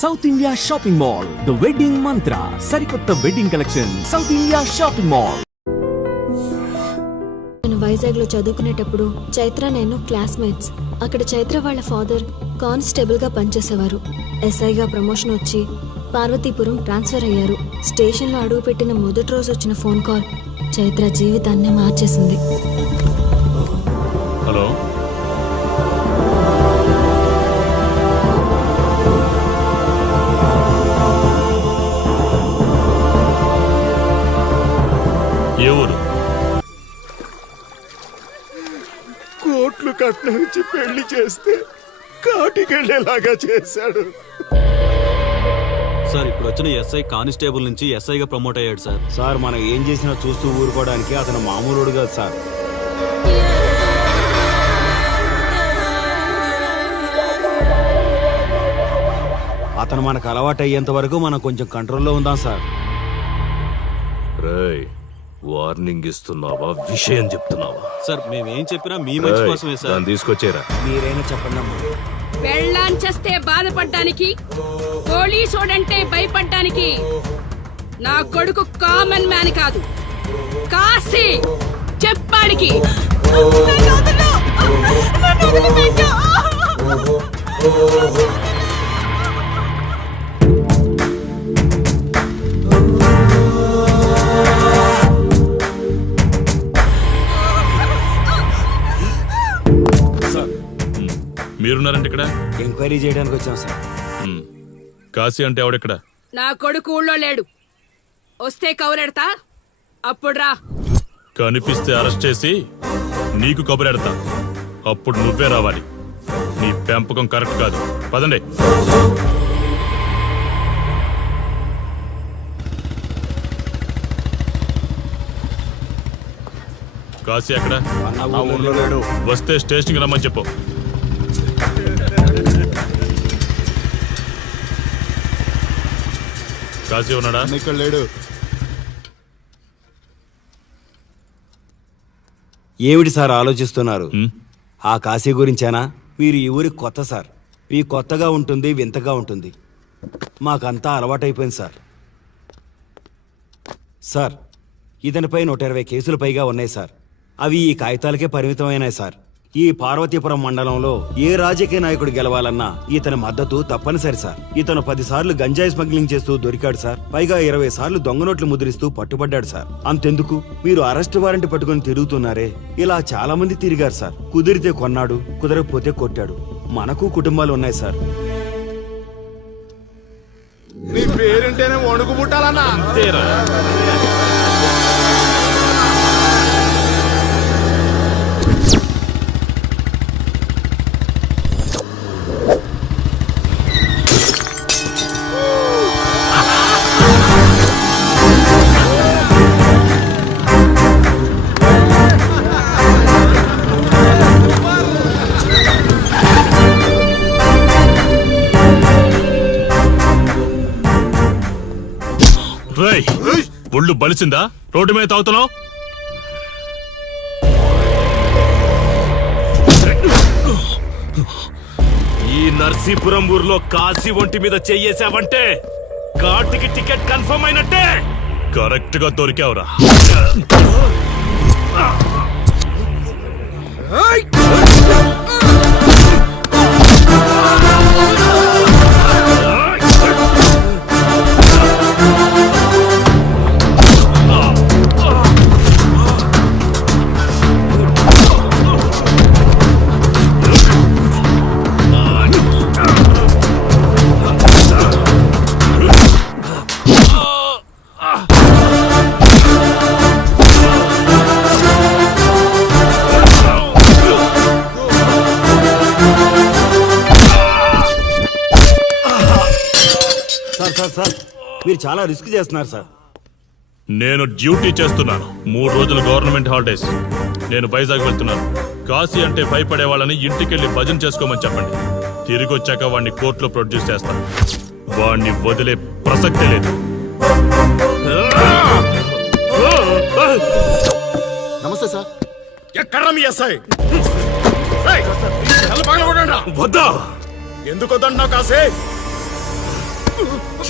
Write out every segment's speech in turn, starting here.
South India shopping mall, the wedding మంత్ర, సరికొత్త wedding collection, south India shopping mall. నేను వైజాగ్ లో చదువుకునేటప్పుడు చైత్ర నేను క్లాస్మేట్స్. అక్కడ చైత్ర వాళ్ళ ఫాదర్ కానిస్టేబుల్ గా పనిచేసేవారు. ఎస్ఐగా ప్రమోషన్ వచ్చి పార్వతీపురం ట్రాన్స్ఫర్ అయ్యారు. స్టేషన్ లో అడుగు పెట్టిన మొదటి రోజు వచ్చిన ఫోన్ కాల్ చైత్ర జీవితాన్ని మార్చేసింది. హలో, ఏ ఊరు? కోట్లు కట్నం ఇచ్చి పెళ్లి చేస్తే కాటికెళ్ళేలాగా చేశాడు. సార్ ఇప్పుడు వచ్చిన ఎస్ఐ కానిస్టేబుల్ నుంచి ఎస్ఐగా ప్రమోట్ అయ్యాడు సార్. సార్ మనం ఏం చేసినా చూస్తూ ఊరుకోవడానికి అతను మామూలుడు కాదు సార్. అతను మనకు అలవాటు అయ్యేంత వరకు మనం కొంచెం కంట్రోల్లో ఉందాం సార్. రేయ్, వార్నింగ్ ఇస్తున్నావా, విషయం చెప్తున్నావా? సార్ మేమేం చెప్పినా మీ మంచి కోసమే సార్. దాన్ని తీసుకొచ్చేరా. మీరైనా చెప్పండి అమ్మా. పెళ్ళాంచేస్తే బాధపడ్డానికి, పోలీసోడంటే భయపడ్డానికి నా కొడుకు కామన్ మ్యాన్ కాదు, కాశీ చెప్పాడికి. మీరున్నారంటే ఇక్కడ ఎంక్వైరీ చేయడానికి వచ్చాం సార్. కాశీ అంటే ఎవడెక్కడ? నా కొడుకు ఊళ్ళో లేడు. వస్తే కౌరెడతా, అప్పుడు రా. కనిపిస్తే అరెస్ట్ చేసి నీకు కబురెడతా, అప్పుడు నువ్వే రావాలి. నీ పెంపకం కరెక్ట్ కాదు. పదండి. కాశీ ఎక్కడ? ఊర్లో లేడు. వస్తే స్టేషన్కి రమ్మని చెప్పు. కాశీ ఉన్నాడా? ఇక్కడ లేడు. ఏమిటి సార్ ఆలోచిస్తున్నారు? ఆ కాశీ గురించేనా? మీరు ఈ ఊరికి కొత్త సార్. మీ కొత్తగా ఉంటుంది, వింతగా ఉంటుంది. మాకంతా అలవాటైపోయింది సార్. సార్, ఇతనిపై 120 కేసులు పైగా ఉన్నాయి సార్. అవి ఈ కాగితాలకే పరిమితమైనాయి సార్. ఈ పార్వతీపురం మండలంలో ఏ రాజకీయ నాయకుడు గెలవాలన్నా ఇతని మద్దతు తప్పనిసరి సార్. ఇతను 10 సార్లు గంజాయి స్మగ్లింగ్ చేస్తూ దొరికాడు సార్. పైగా 20 సార్లు దొంగ నోట్లు ముద్రిస్తూ పట్టుబడ్డాడు సార్. అంతెందుకు, మీరు అరెస్ట్ వారెంట్ పట్టుకుని తిరుగుతున్నారే, ఇలా చాలా మంది తిరిగారు సార్. కుదిరితే కొన్నాడు, కుదరకపోతే కొట్టాడు. మనకు కుటుంబాలు ఉన్నాయి సార్. నీ పేరుంటేనే వణుకు పుట్టాలన్నా. ఒళ్ళు బలిసిందా? రోడ్డు మీద తాగుతున్నావు? ఈ నర్సీపురం ఊర్లో కాశీ ఒంటి మీద చెయ్యేసావంటే కార్తికి టికెట్ కన్ఫర్మ్ అయినట్టే. కరెక్ట్ గా దొరికావురా. సార్, మీరు చాలా రిస్క్ చేస్తున్నారు సార్. నేను డ్యూటీ చేస్తున్నాను. 3 రోజులు గవర్నమెంట్ హాలిడేస్. నేను వైజాగ్ వెళ్తున్నాను. కాశీ అంటే భయపడే వాళ్ళని ఇంటికెళ్ళి భజన చేసుకోమని చెప్పండి. తిరిగి వచ్చాక వాడిని కోర్టులో ప్రొడ్యూస్ చేస్తాను. వాడిని వదిలే ప్రసక్తే లేదు. నమస్తే సార్. ఎక్కడ మీ ఎస్ఐ? వద్దా? ఎందుకు వద్దంటున్నావు కాశీ?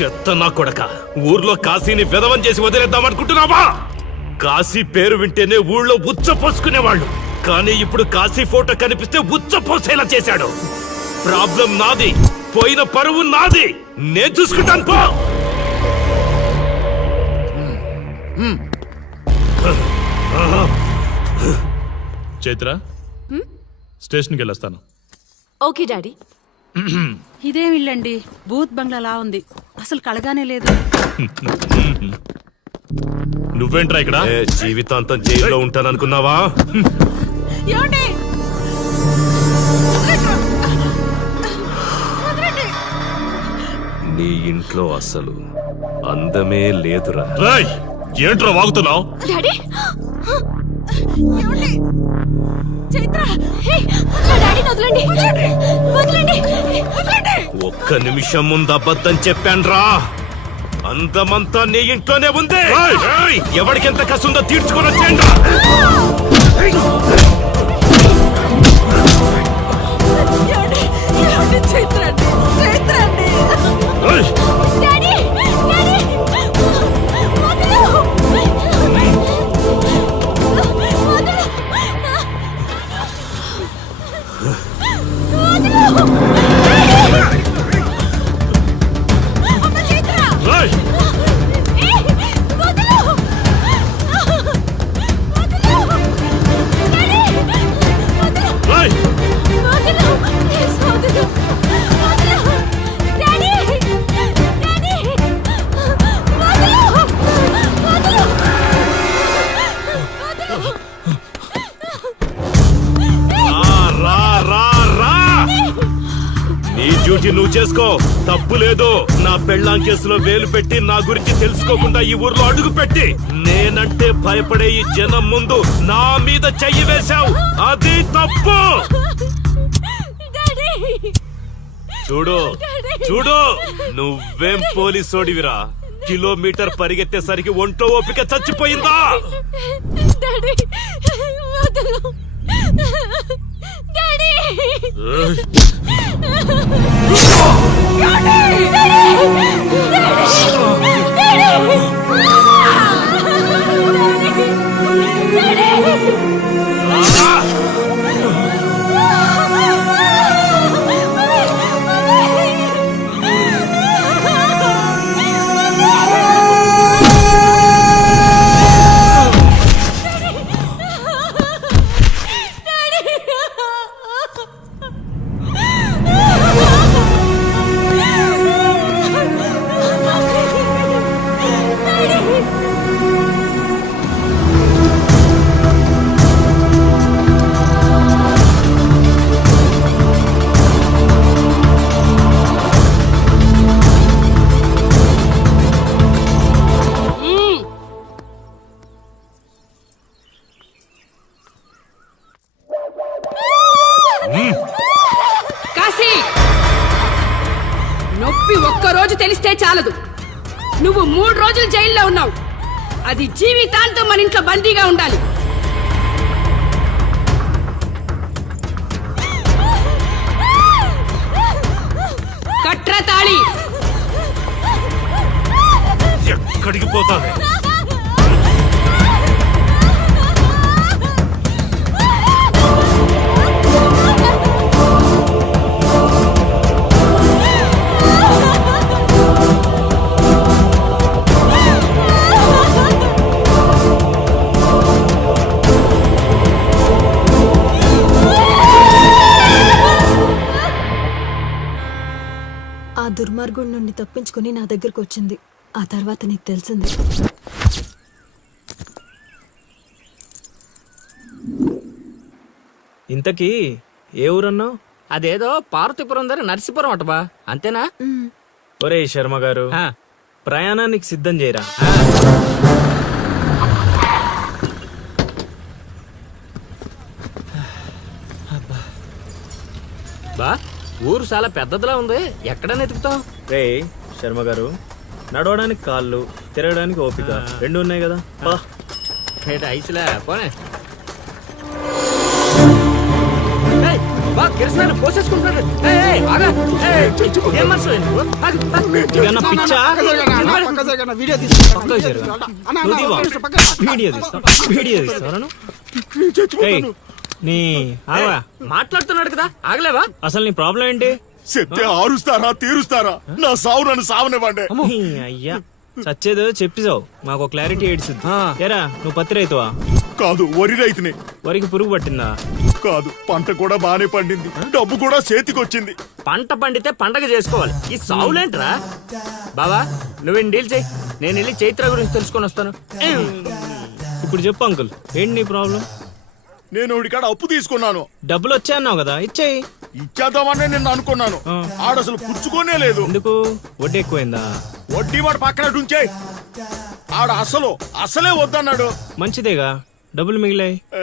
చెత్త నా కొడక, ఊర్లో కాశీని విధవం చేసి వదిలేద్దామనుకుంటున్నావా? కాశీ పేరు వింటేనే ఊళ్ళో ఉచ్చ పోసుకునేవాళ్ళు, కానీ ఇప్పుడు కాశీ ఫోటో కనిపిస్తే ఉచ్చ పోసేలా చేశాడు. ప్రాబ్లం నాది, పోయిన పరువు నాది, నేను చూసుకుంటాను పో. చైత్ర, స్టేషన్కి వెళ్ళొస్తాను. Okay daddy. ఇదేం ఇల్లండి, బూత్ బంగ్లాలా ఉంది, అసలు కలగానే లేదు. నువ్వేంట్రా ఇక్కడ? జీవితాంతం జైల్లో ఉంటాననుకున్నావా? ఏమండి? నీ ఇంట్లో అసలు అందమే లేదురా. రేయ్, ఏంట్రా వాగుతున్నావు? డాడీ ఏమండి? చైత్ర, నా డాడీని వదలండి, వదలండి. ఒక్క నిమిషం ముందు అబద్ధం చెప్పాన్రా. అందమంతా నీ ఇంట్లోనే ఉంది. ఏయ్, ఎవడికెంత కసుందో తీర్చుకొని వచ్చేయండి. ఏమండి? ఏమండి? చైత్ర అండి, చైత్ర అండి. డాడీ డాడీ వదలు. రేయ్, రేయ్, రా, రా, రా. నీ డ్యూటీ నువ్వు చేసుకో, తప్పు లేదు. నా పెళ్ళాం కేసులో వేలు పెట్టి నా గురించి తెలుసుకోకుండా ఈ ఊర్లో అడుగు పెట్టి నేనంటే భయపడే ఈ జనం ముందు నా మీద చెయ్యి వేశావు, అది తప్పు. చూడు చూడు, నువ్వేం పోలీసోడివిరా? కిలోమీటర్ పరిగెత్తేసరికి ఒంటో ఓపిక చచ్చిపోయిందా? డాడీ వదలు. డాడీ కాశీ, నొప్పి ఒక్క రోజు తెలిస్తే చాలదు, నువ్వు 3 రోజులు జైల్లో ఉన్నావు. అది జీవితాంతం మన ఇంట్లో బందీగా ఉండాలి. కట్రా తాళి. ఎక్కడికి పోతావే? ఆ దుర్మార్గుడి నుండి తప్పించుకుని నా దగ్గరకు వచ్చింది. ఆ తర్వాత నీకు తెలిసింది. ఇంతకీ ఏ ఊరన్నావు? అదేదో పార్వతీపురం దగ్గర నర్సీపురం అటబా, అంతేనా? ఒరే శర్మ గారు, ప్రయాణానికి సిద్ధం చేయరా. బా, ఊరు చాలా పెద్దదిలా ఉంది, ఎక్కడ ఎతుకుతావు? రే శర్మ గారు, నడవడానికి కాళ్ళు, తిరగడానికి ఓపిక 2 ఉన్నాయి కదా. ఐసులే పోనే. బా కిరసనాయలు పోసేసుకుంటున్నారు. ఏయ్, ఏయ్, ఆగా. ఏయ్, ఏం మనసు నువ్వు? ఆగు, ఆగు. ఇదన్నా పిచ్చా? వీడియో తీసుకో. పక్కకు జరుగు. నువ్వు తీవా? వీడియో తీస్తావు, వీడియో తీస్తావా నువ్వు? ఏయ్, నీ ఆగా మాట్లాడుతున్నాడు కదా, ఆగలేవా? అసలు నీ ప్రాబ్లం ఏంటి? చెప్తే ఆరుస్తారా తీరుస్తారా? నా సావు నన్ను సావనివ్వండి. నీ అయ్యా చచ్చేదో చెప్పిసావు, మాకు క్లారిటీ ఏడ్చింది. ఏరా నువ్వు పత్తి రైతువా? కాదు, వరి రైతుని. వరికి పురుగు పట్టిందా? కాదు, పంట కూడా బానే పండింది, డబ్బు కూడా చేతికొచ్చింది. పంట పండితే పండగ చేసుకోవాలి, ఈ సావులేంట్రా? బావా నువ్వేం డీల్ చేయి, నేను వెళ్ళి చైత్ర గురించి తెలుసుకొని వస్తాను. ఇప్పుడు చెప్పు అంకుల్, ఏంటి నీ ప్రాబ్లం? నేను ఉడికాడ అప్పు తీసుకున్నాను. డబ్బులు వచ్చాయన్నావు కదా, ఇచ్చేయి. ఇచ్చేద్దామని నిన్ను అనుకున్నాను. ఆడసలు పుచ్చుకోనే లేదు. ఎందుకు? వడ్డీ ఎక్కువైందా? వడ్డీ వాడు పక్కన డుంచాయి. ఆడ అసలే వద్దన్నాడు. మంచిదేగా, డబ్బులు మిగిలాయి. ఆ,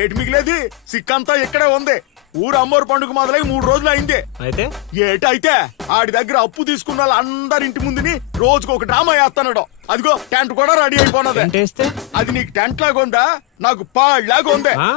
ఏటి మిగిలేది? సిక్కంతా ఇక్కడే ఉంది. ఊరు అమ్మోరు పండుగ మొదలై 3 రోజులు అయింది. అయితే ఏటైతే ఆడి దగ్గర అప్పు తీసుకున్న వాళ్ళు అందరి ఇంటి ముందుని రోజుకు ఒక డ్రామా వేస్తున్నాడు. అదిగో టెంట్ కూడా రెడీ అయిపోయినది. ఏంటేస్తే? అది నీకు టెంట్ లాగా ఉందా? నాకు పాడ్ లాగా ఉంది. ఆ?